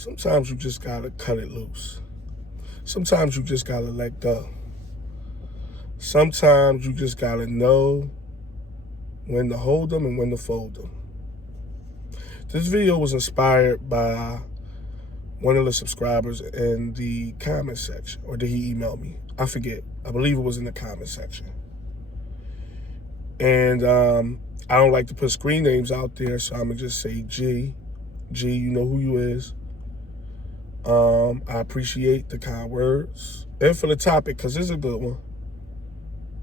Sometimes you just gotta cut it loose. Sometimes you just gotta let go. Sometimes you just gotta know when to hold them and when to fold them. This video was inspired by one of the subscribers in the comment section, or did he email me? I forget. I believe it was in the comment section. And I don't like to put screen names out there, so I'm gonna just say G. G, you know who you is. I appreciate the kind words. And for the topic, because it's a good one.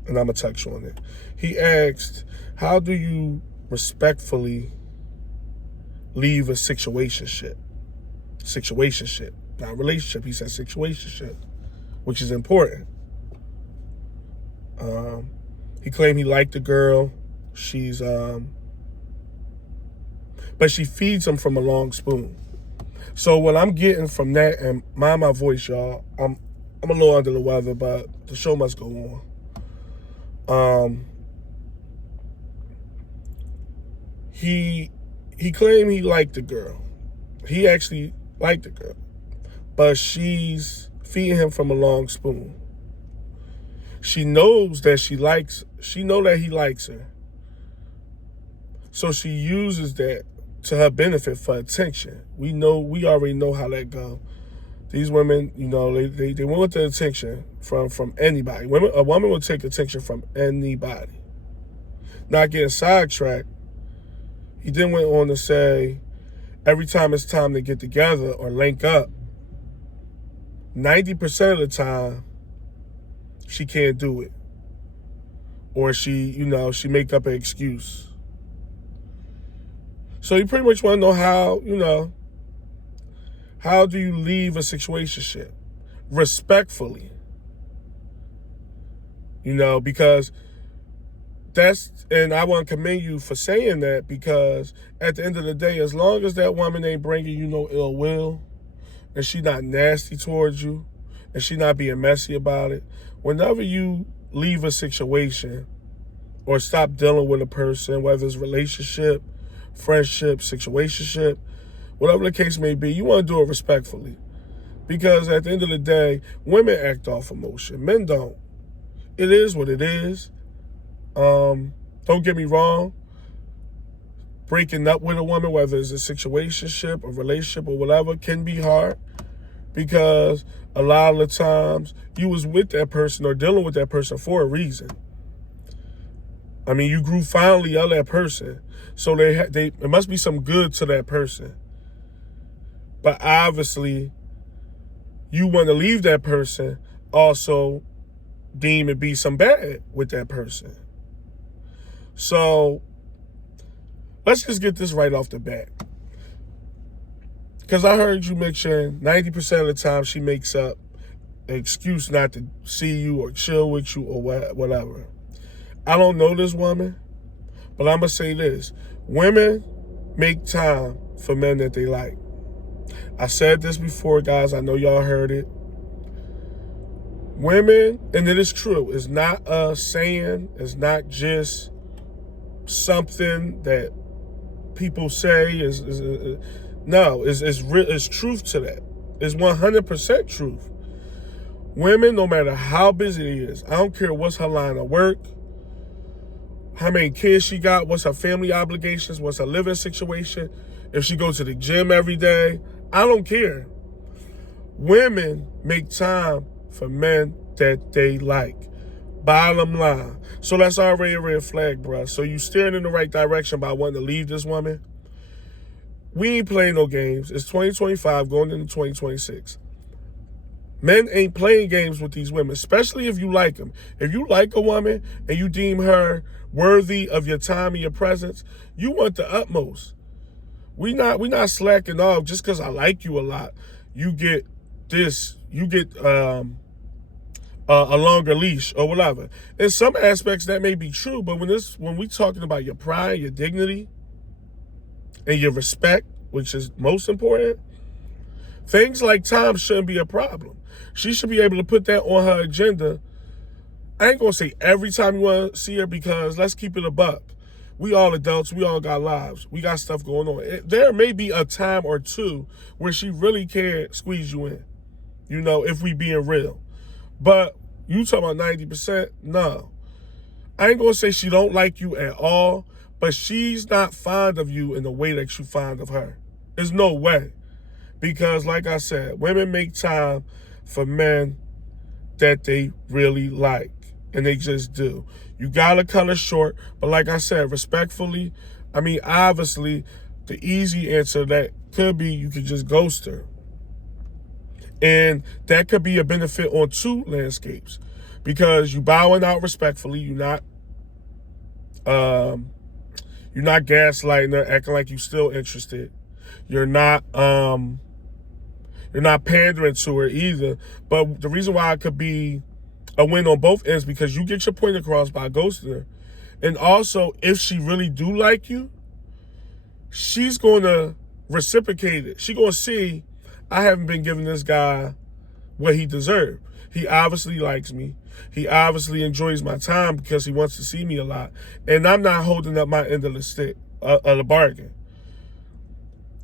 And I'm going to touch on it. He asked, how do you respectfully leave a situationship? Situationship. Not relationship. He said situationship, which is important. He claimed he liked the girl. She's, but she feeds him from a long spoon. So what I'm getting from that, and mind my voice, y'all, I'm a little under the weather, but the show must go on. He claimed he liked the girl. He actually liked the girl, but she's feeding him from a long spoon. She knows that he likes her. So she uses that to her benefit for attention. We already know how that go. These women, they want the attention from anybody. A woman will take attention from anybody. Not getting sidetracked, he then went on to say, every time it's time to get together or link up, 90% of the time, she can't do it. Or she make up an excuse. So you pretty much want to know how do you leave a situationship respectfully? Because and I want to commend you for saying that, because at the end of the day, as long as that woman ain't bringing you no ill will, and she not nasty towards you, and she not being messy about it, whenever you leave a situation or stop dealing with a person, whether it's relationship, friendship, situationship, whatever the case may be, you want to do it respectfully. Because at the end of the day, women act off emotion. Men don't. It is what it is. Don't get me wrong. Breaking up with a woman, whether it's a situationship, a relationship, or whatever, can be hard. Because a lot of the times, you was with that person or dealing with that person for a reason. I mean, you grew fondly of that person. So there must be some good to that person. But obviously, you want to leave that person, also deem it be some bad with that person. So let's just get this right off the bat. Because I heard you mention 90% of the time she makes up an excuse not to see you or chill with you or whatever. I don't know this woman, but I'm going to say this. Women make time for men that they like. I said this before, guys. I know y'all heard it. Women, and it is true, it's not a saying. It's not just something that people say. No, it's truth to that. It's 100% truth. Women, no matter how busy it is, I don't care what's her line of work, how many kids she got, what's her family obligations, what's her living situation, if she goes to the gym every day, I don't care. Women make time for men that they like. Bottom line. So that's already a red flag, bruh. So you steering in the right direction by wanting to leave this woman. We ain't playing no games. It's 2025 going into 2026. Men ain't playing games with these women, especially if you like them. If you like a woman and you deem her worthy of your time and your presence, you want the utmost. We not slacking off just because I like you a lot. You get this. You get a longer leash or whatever. In some aspects, that may be true, but when we talking about your pride, your dignity, and your respect, which is most important, things like time shouldn't be a problem. She should be able to put that on her agenda. I ain't going to say every time you want to see her, because let's keep it a buck. We all adults. We all got lives. We got stuff going on. There may be a time or two where she really can't squeeze you in, if we being real. But you talking about 90%? No. I ain't going to say she don't like you at all, but she's not fond of you in the way that you fond of her. There's no way. Because like I said, women make time for men that they really like. And they just do. You gotta cut her short. But like I said, respectfully, obviously, the easy answer that could be you could just ghost her. And that could be a benefit on two landscapes. Because you bowing out respectfully, you're not gaslighting her, acting like you're still interested. You're not pandering to her either. But the reason why it could be a win on both ends, because you get your point across by ghosting her. And also, if she really do like you, she's going to reciprocate it. She's going to see, I haven't been giving this guy what he deserved. He obviously likes me. He obviously enjoys my time because he wants to see me a lot. And I'm not holding up my end of the stick, of the bargain.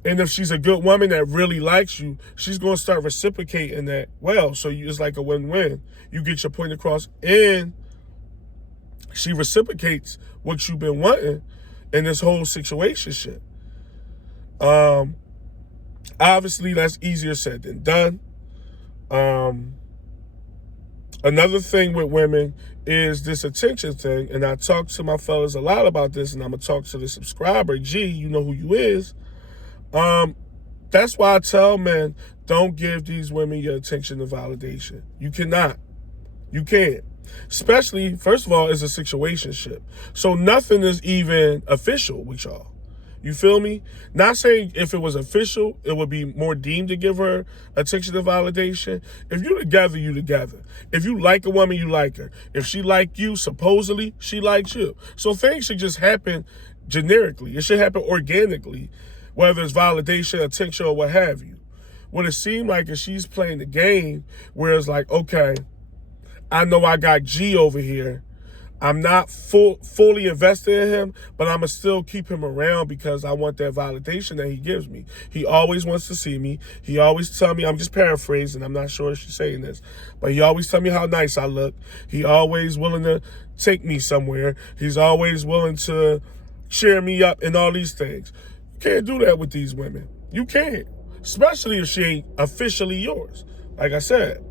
And if she's a good woman that really likes you, she's going to start reciprocating that. Well, so it's like a win-win. You get your point across, and she reciprocates what you've been wanting in this whole situationship. Obviously, that's easier said than done. Another thing with women is this attention thing, and I talk to my fellas a lot about this, and I'm going to talk to the subscriber, G, you know who you is. That's why I tell men, don't give these women your attention and validation. You cannot. You can't. Especially, first of all, it's a situationship. So nothing is even official with y'all. You feel me? Not saying if it was official, it would be more deemed to give her attention and validation. If you together, you together. If you like a woman, you like her. If she like you, supposedly, she likes you. So things should just happen generically. It should happen organically, whether it's validation, attention, or what have you. What it seemed like is she's playing the game where it's like, okay, I know I got G over here. I'm not fully invested in him, but I'm going to still keep him around because I want that validation that he gives me. He always wants to see me. He always tell me, I'm just paraphrasing, I'm not sure if she's saying this, but he always tell me how nice I look. He always willing to take me somewhere. He's always willing to cheer me up and all these things. You can't do that with these women. You can't, especially if she ain't officially yours. Like I said,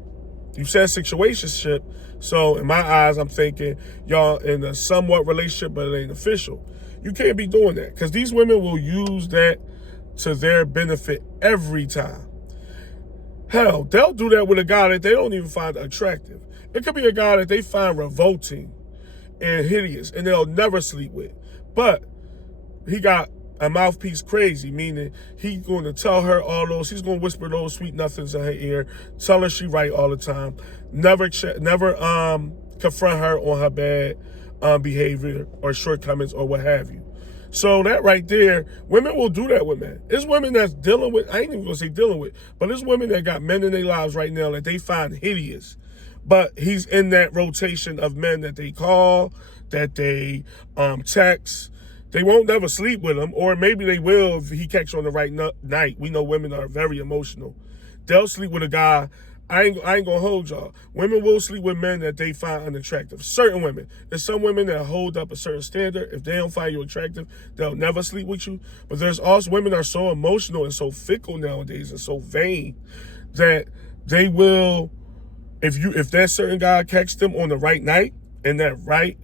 you said situationship. So in my eyes, I'm thinking y'all in a somewhat relationship, but it ain't official. You can't be doing that because these women will use that to their benefit every time. Hell, they'll do that with a guy that they don't even find attractive. It could be a guy that they find revolting and hideous and they'll never sleep with. But he got a mouthpiece crazy, meaning he's going to tell her all those, he's going to whisper those sweet nothings in her ear, tell her she right all the time, never confront her on her bad behavior or shortcomings or what have you. So that right there, women will do that with men. It's women that's dealing with, I ain't even going to say dealing with, but it's women that got men in their lives right now that they find hideous. But he's in that rotation of men that they call, that they text. They won't never sleep with him, or maybe they will if he catch on the right night. We know women are very emotional. They'll sleep with a guy. I ain't gonna hold y'all. Women will sleep with men that they find unattractive. Certain women. There's some women that hold up a certain standard. If they don't find you attractive, they'll never sleep with you. But there's also women that are so emotional and so fickle nowadays and so vain that they will, if that certain guy catch them on the right night and that right,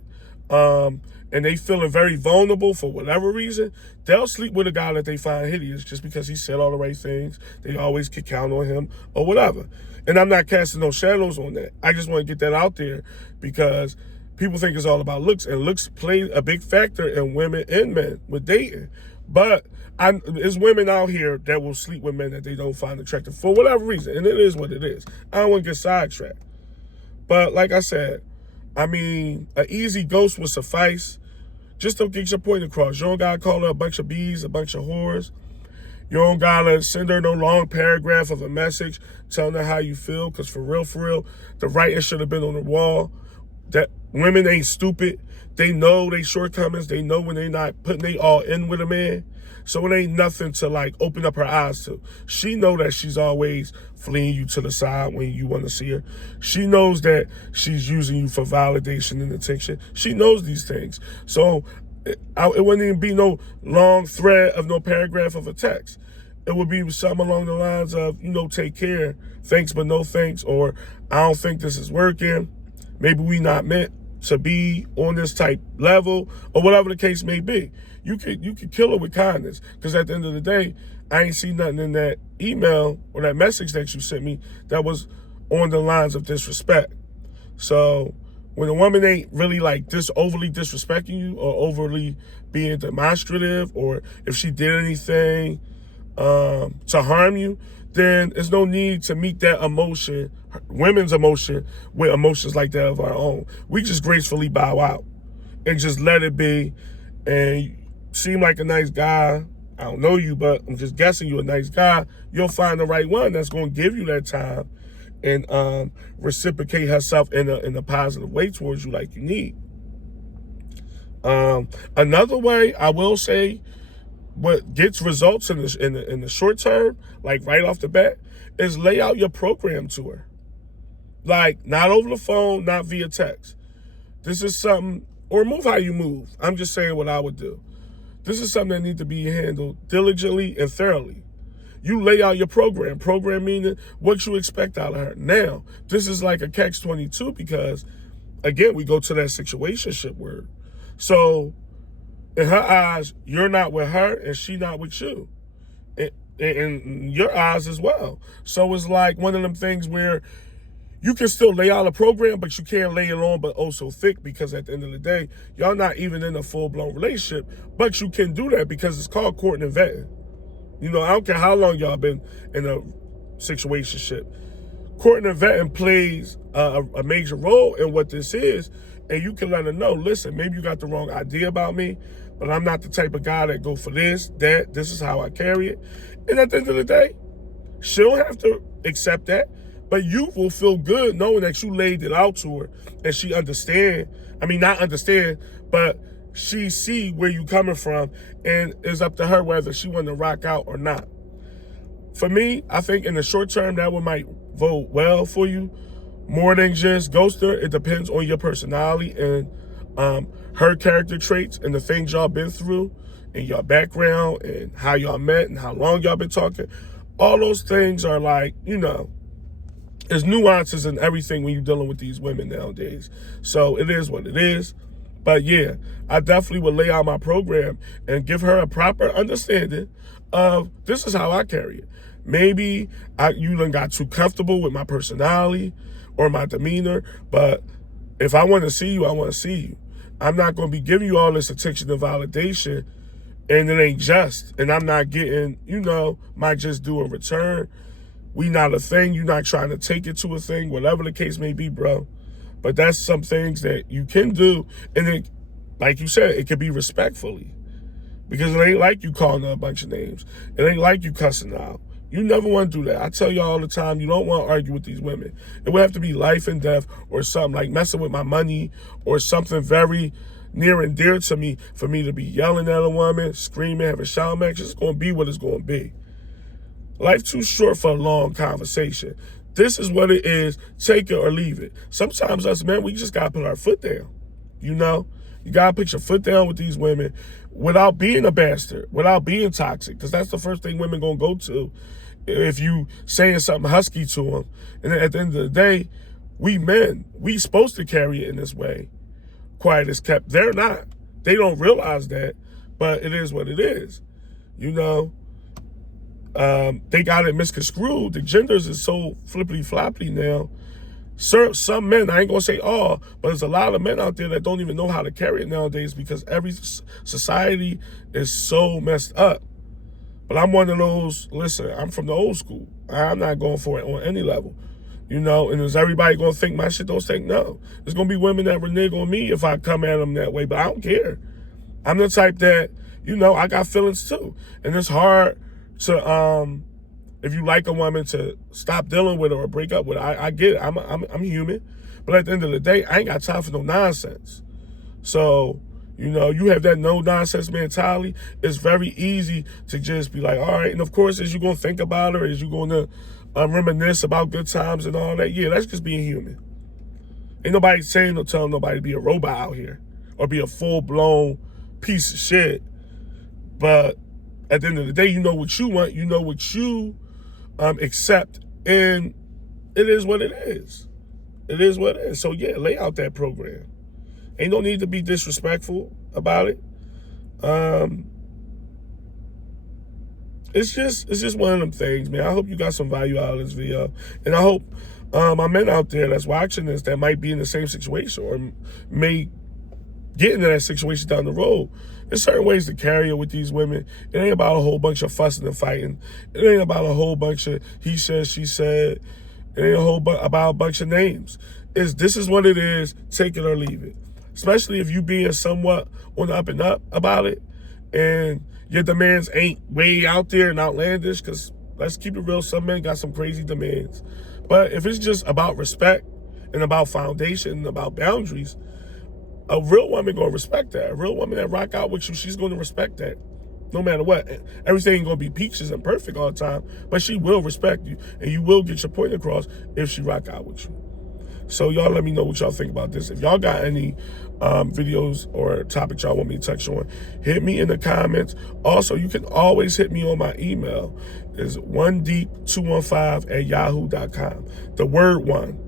and they feeling very vulnerable for whatever reason, they'll sleep with a guy that they find hideous just because he said all the right things. They always could count on him or whatever. And I'm not casting no shadows on that. I just want to get that out there because people think it's all about looks, and looks play a big factor in women and men with dating. But there's women out here that will sleep with men that they don't find attractive for whatever reason, and it is what it is. I don't want to get sidetracked. But like I said, an easy ghost would suffice. Just don't get your point across. You don't got to call her a bunch of bees, a bunch of whores. You don't got to send her no long paragraph of a message telling her how you feel, because for real, the writing should have been on the wall. That Women ain't stupid. They know they shortcomings. They know when they not putting they all in with a man. So it ain't nothing to like open up her eyes to. She know that she's always fleeing you to the side when you want to see her. She knows that she's using you for validation and attention. She knows these things. So it wouldn't even be no long thread of no paragraph of a text. It would be something along the lines of, take care, thanks but no thanks, or I don't think this is working. Maybe we not meant to be on this type level, or whatever the case may be. You could kill her with kindness, because at the end of the day, I ain't seen nothing in that email or that message that you sent me that was on the lines of disrespect. So when a woman ain't really like this overly disrespecting you or overly being demonstrative, or if she did anything to harm you, then there's no need to meet that emotion, women's emotion, with emotions like that of our own. We just gracefully bow out and just let it be, and seem like a nice guy. I don't know you, but I'm just guessing you're a nice guy. You'll find the right one that's going to give you that time and reciprocate herself in a positive way towards you like you need. Another way I will say, what gets results in the short term, like right off the bat, is lay out your program to her. Like, not over the phone, not via text. This is something, or move how you move. I'm just saying what I would do. This is something that needs to be handled diligently and thoroughly. You lay out your program. Program meaning what you expect out of her. Now, this is like a catch-22 because, again, we go to that situationship word. So, in her eyes, you're not with her and she not with you. In your eyes as well. So it's like one of them things where you can still lay out a program, but you can't lay it on but oh so thick, because at the end of the day, y'all not even in a full-blown relationship, but you can do that because it's called courting and vetting. I don't care how long y'all been in a situationship. Courting and vetting plays a major role in what this is, and you can let her know, listen, maybe you got the wrong idea about me, but I'm not the type of guy that go for this, that, this is how I carry it. And at the end of the day, she don't have to accept that, but you will feel good knowing that you laid it out to her and she not understand, but she see where you coming from, and it's up to her whether she want to rock out or not. For me, I think in the short term, that one might vote well for you. More than just ghost her, it depends on your personality and her character traits and the things y'all been through and your background and how y'all met and how long y'all been talking. All those things are like, there's nuances in everything when you're dealing with these women nowadays. So it is what it is. But yeah, I definitely would lay out my program and give her a proper understanding of this is how I carry it. Maybe you done got too comfortable with my personality or my demeanor, but if I want to see you, I want to see you. I'm not going to be giving you all this attention and validation, and it ain't just, and I'm not getting, my just do in return. We not a thing. You're not trying to take it to a thing, whatever the case may be, bro. But that's some things that you can do, and it, like you said, it could be respectfully, because it ain't like you calling her a bunch of names. It ain't like you cussing out. You never want to do that. I tell you all the time, you don't want to argue with these women. It would have to be life and death or something, like messing with my money or something very near and dear to me for me to be yelling at a woman, screaming, having shout matches. It's going to be what it's going to be. Life too short for a long conversation. This is what it is. Take it or leave it. Sometimes us men, we just got to put our foot down. You got to put your foot down with these women without being a bastard, without being toxic, because that's the first thing women going to go to if you saying something husky to them. And then at the end of the day, we men, we supposed to carry it in this way. Quiet is kept. They're not. They don't realize that, but it is what it is. They got it misconstrued. The genders is so flippity-floppity now. Some men, I ain't going to say all, but there's a lot of men out there that don't even know how to carry it nowadays because every society is so messed up. But I'm one of those, listen, I'm from the old school. I'm not going for it on any level. And is everybody going to think my shit don't stink? No. There's going to be women that renege on me if I come at them that way, but I don't care. I'm the type that, I got feelings too. And it's hard to if you like a woman, to stop dealing with her or break up with her. I get it. I'm human. But at the end of the day, I ain't got time for no nonsense. So, you know, you have that no nonsense mentality. It's very easy to just be like, all right. And of course, as you're going to think about her, as you're going to reminisce about good times and all that, yeah, that's just being human. Ain't nobody saying or telling nobody to be a robot out here or be a full-blown piece of shit. But at the end of the day, you know what you want. You know what you accept. And it is what it is. It is what it is. So, yeah, lay out that program. Ain't no need to be disrespectful about it. It's just one of them things, man. I hope you got some value out of this video. And I hope my men out there that's watching this that might be in the same situation or may get into that situation down the road. There's certain ways to carry it with these women. It ain't about a whole bunch of fussing and fighting. It ain't about a whole bunch of he said, she said. It ain't about a bunch of names. This is what it is. Take it or leave it. Especially if you being somewhat on the up and up about it and your demands ain't way out there and outlandish, because let's keep it real, some men got some crazy demands. But if it's just about respect and about foundation and about boundaries, a real woman gonna respect that. A real woman that rock out with you, she's gonna respect that. No matter what. Everything ain't gonna be peaches and perfect all the time, but she will respect you and you will get your point across if she rock out with you. So y'all let me know what y'all think about this. If y'all got any videos or topics y'all want me to touch on, hit me in the comments. Also, you can always hit me on my email. It's onedeep215@yahoo.com. The word one.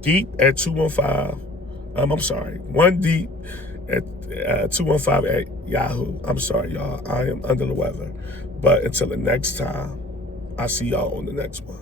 Deep at 215. I'm sorry. One deep at 215@yahoo. I'm sorry, y'all. I am under the weather. But until the next time, I'll see y'all on the next one.